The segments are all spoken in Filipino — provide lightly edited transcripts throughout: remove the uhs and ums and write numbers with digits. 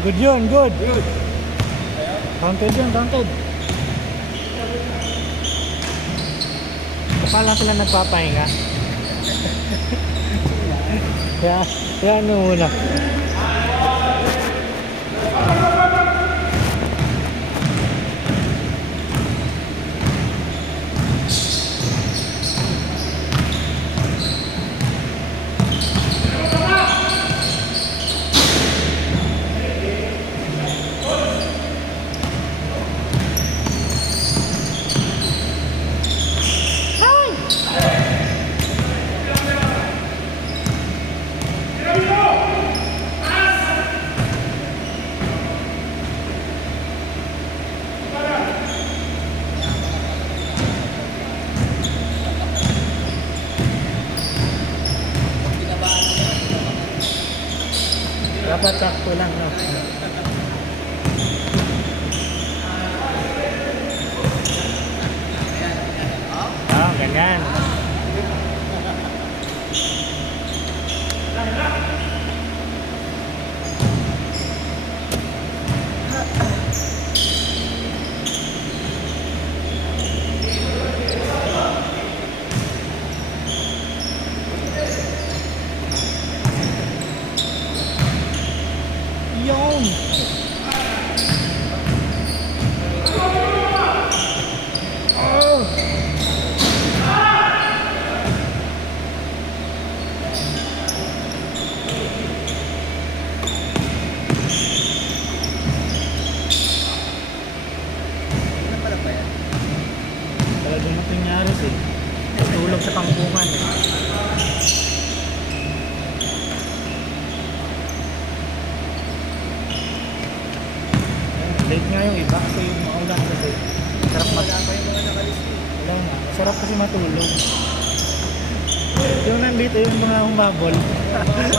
Good yun, good. Counted yun, counted. Akala sila nagpapahinga. Kaya ano muna. Dapat sakto lang, no? Ah, ganyan. Yun! Oh! Talaga dumating nga rin eh. Tulog sa pangbukan eh. Late nga yung iba kasi yung maulan kasi sarap wala nga, sarap kasi matulog. Yung nandito yung mga humabol. Nakalis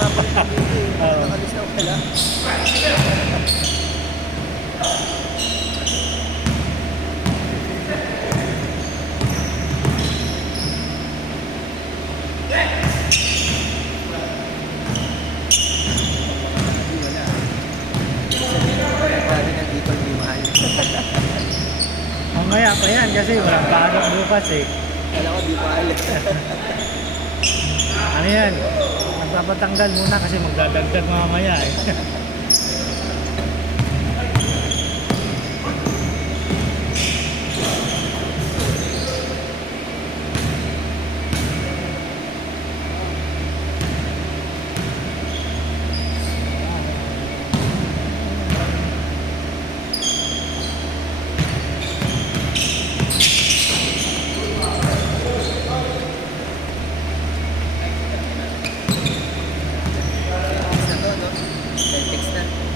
na pala. Mamaya pa yan kasi walang pasok bukas eh. Alam ko, di pa alam. Ano yan? Magpapatanggal muna kasi magdadagdag mamaya eh.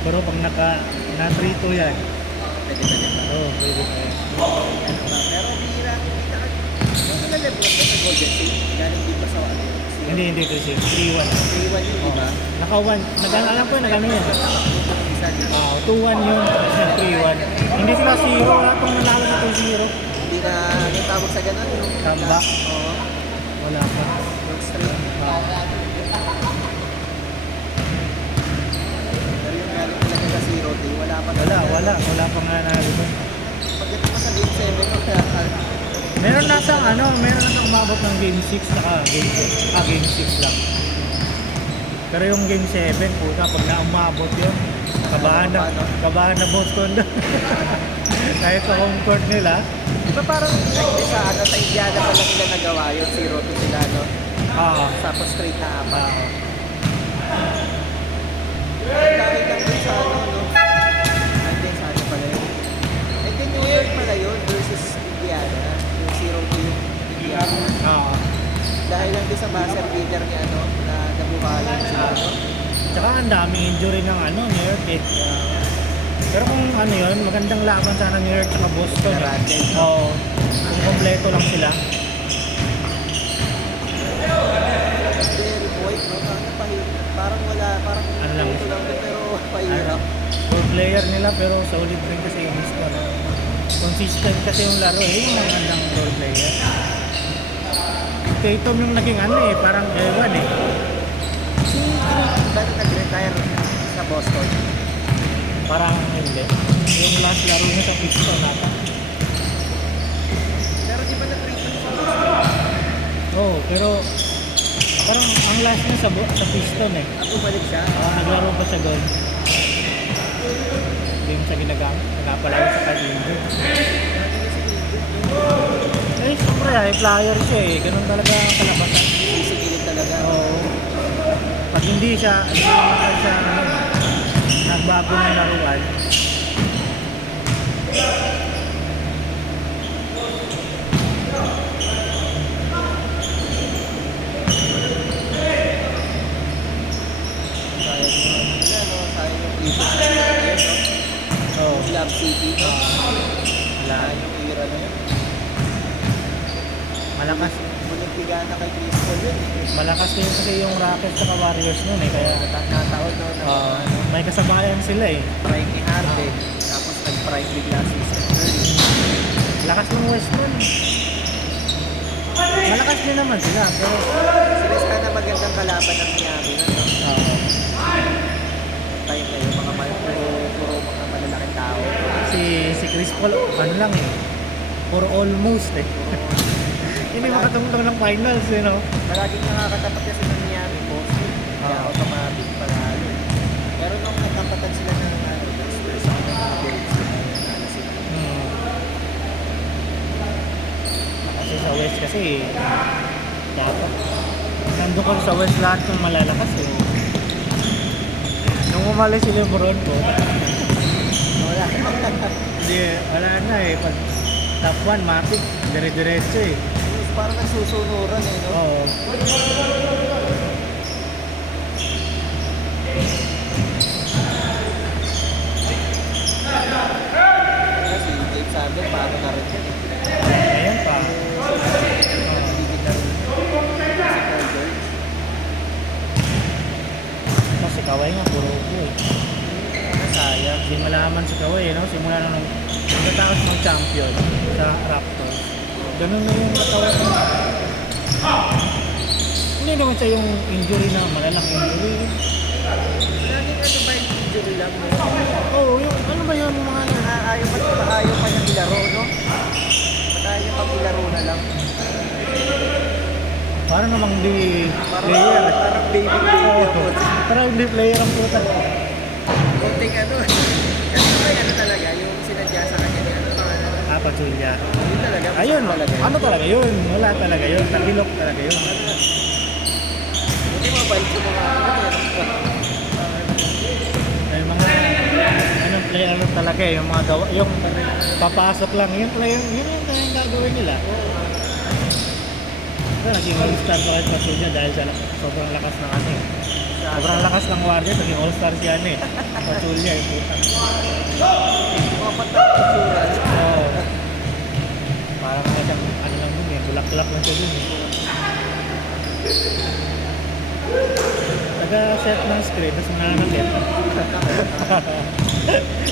Pero pag na 3-2 yan. Pwede pa din ba? Oo, pwede pa yan. Pero bihira, kita ka. Yung nalagyan ba sa Golden State? Galing din ba sa ano? Hindi kasi 3-1. 3-1 yun, di ba? Naka-1. Alam ko yun, nagano yun. Isa din. 2-1 yun, 3-1. Hindi sila 0, wala pang nanalo sa 2-0. Hindi na, yung tawag sa ganun. Yung Comeback? Oo. Wala pa. Yung straight. Pero yung galing talaga sa 0-3, wala pa. Wala pang nanalo. Pagdating pa sa Game 7, Meron nasa umabot ng game 6 saka game 6 lang. Pero yung game 7, puta, pag na-umabot yun, kabahan na Boston doon. Kahit sa home court nila. Diba parang like sa Indiana pa lang nila nagawa yun, 0-2 sila, no? Tapos straight na apat. Dahil lang din sa no? Ay, din sa pala yun. And then New York pala yun versus Indiana. Yung 0-2 yung Indiana. Dahil lang din sa buzzer beater niya, na buhalin sila. Tsaka ang daming injury ng New York eh. Pero kung ano yun, magandang laban sana New York tsaka Boston. Garante. Oo. Kung kompleto lang sila. Derek White, no? Parang wala, parang Ano lang? ito lang din, pero pahirap. Good player nila pero solid rin kasi yung Houston. Consistent kasi yung laro eh, yung magandang role player. Tatum yung naging parang ewan eh. Si Green ba na nag-retire sa Boston? Parang hindi. Yung last laro niya sa Pistons nata. Pero di ba na-trade siya sa Boston? Oo, pero parang ang last niya sa Pistons eh. At bumalik siya? Naglaro pa siya doon. Hindi mo siya ginagamit. Nagapalagi sa kanya. Eh, siyempre high flyer siya eh. Ganun talaga ang kalabasan. Sisigilid talaga. Oo. Pag hindi siya, nagbago ng laruan. Sayang yung nila, no? Sayang yung Clippers na yun, no? Oo. Club City, no? Wala. Sayang yung era na yun. Malakas. Bunitigan na kay Chris Paul yun. Malakas din kasi yung Rockets at Warriors nun eh. Kaya Nataon, no? may kasabayan sila eh. Prime ni Harden. Tapos nag-prime bigla si Steph Curry. Lakas ng Westman. Malakas din naman sila. Pero Sila sana magandang kalaban ng Miami, no? Tayo kayo, mga puro mga malalaking tao. si Chris Paul, ano lang eh. Puro almost eh. Hindi makatungtong ng finals eh no. Palaging nakakatapat kasi ng Miami Boston. Kaya automatic panalo. Pero nung natapatan sila ng Spurs sa mga games, nanalo sila. Kasi sa West kasi dapat nandun ko sa West lahat ng malalakas eh. Nung umalis si Lebron po, Wala. hindi, wala na eh. Pag top 1, matik, dire-diretso eh. Parang nagsusunuran eh, no? Oo. Kasi James Harden, paano na rin yan eh. Ayan pa. Nagiging na rin. Si Paul George. Kasi Kawhi nga, puro upo eh. Sayang. Hindi malaman si Kawhi eh, no? Simula na nung pagkatapos ng champion sa Raptors. Ganun na yung katawan niya. Hindi naman siya yung injury na malalang injury. Laging ano ba yung injury lang mo? Oo, yung ano ba yun mga Ayaw pa niya ilaro, no? Ba't ayaw pag ilaro na lang? parang namang di Parang, player. parang baby ako. Parang di player ang puta. Konting ano. Kasi ba ano talaga, yung sinadya sa kanya niya, ano pangalan? Pachulia. Yun talaga. Ayun, talaga. ano talaga yun? Wala talaga yun. Nabilok talaga yun. Hindi mabalik sa mga Ay, mga player talaga eh, yung mga yung papasok lang, yun yung gagawin nila. Pero naging all-star pa kahit Pachulia dahil sa sobrang lakas ng sobrang lakas ng Warriors, naging all-star siya Pachulia yung puta. mga patang Oo. Parang nga siyang lang dun eh, bulak-bulak lang siya dun eh. Taga-set ng screen, tapos mananakit.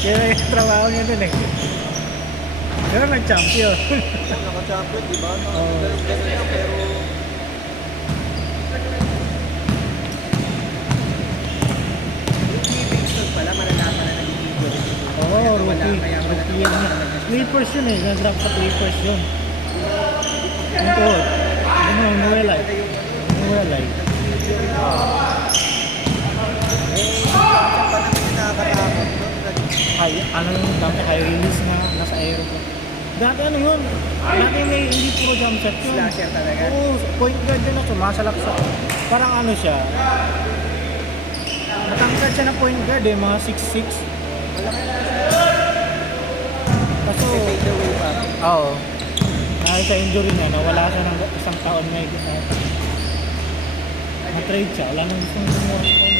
Yun na yung trabaho niya dun eh. Pero nag-champion. Naka-champion, di ba? Oo. Ganun lang, pero yung Livingston pala, malala pa na naging injury. Oo, rookie. Kaya wala Rookie yan niya. Clippers yun eh, nag-drop sa Clippers yun. Yung tuhod. Nuwelay. Nuwelay. Saan pa namin yung nakakatakot, no? Ay, ano yung dami kay release na nasa aeroport. Dati ano yun? Dati hindi puro jump shot yun. Slasher talaga. Oo, point guard yun na sumasalak sa... Parang ano siya. Matangkad siya na point guard eh, mga 6'6". Kaso... Fade away pa. Oo. Dahil sa injury niya, nawala siya ng isang taon may Ma-trade siya. Wala nang gustong gumawa sa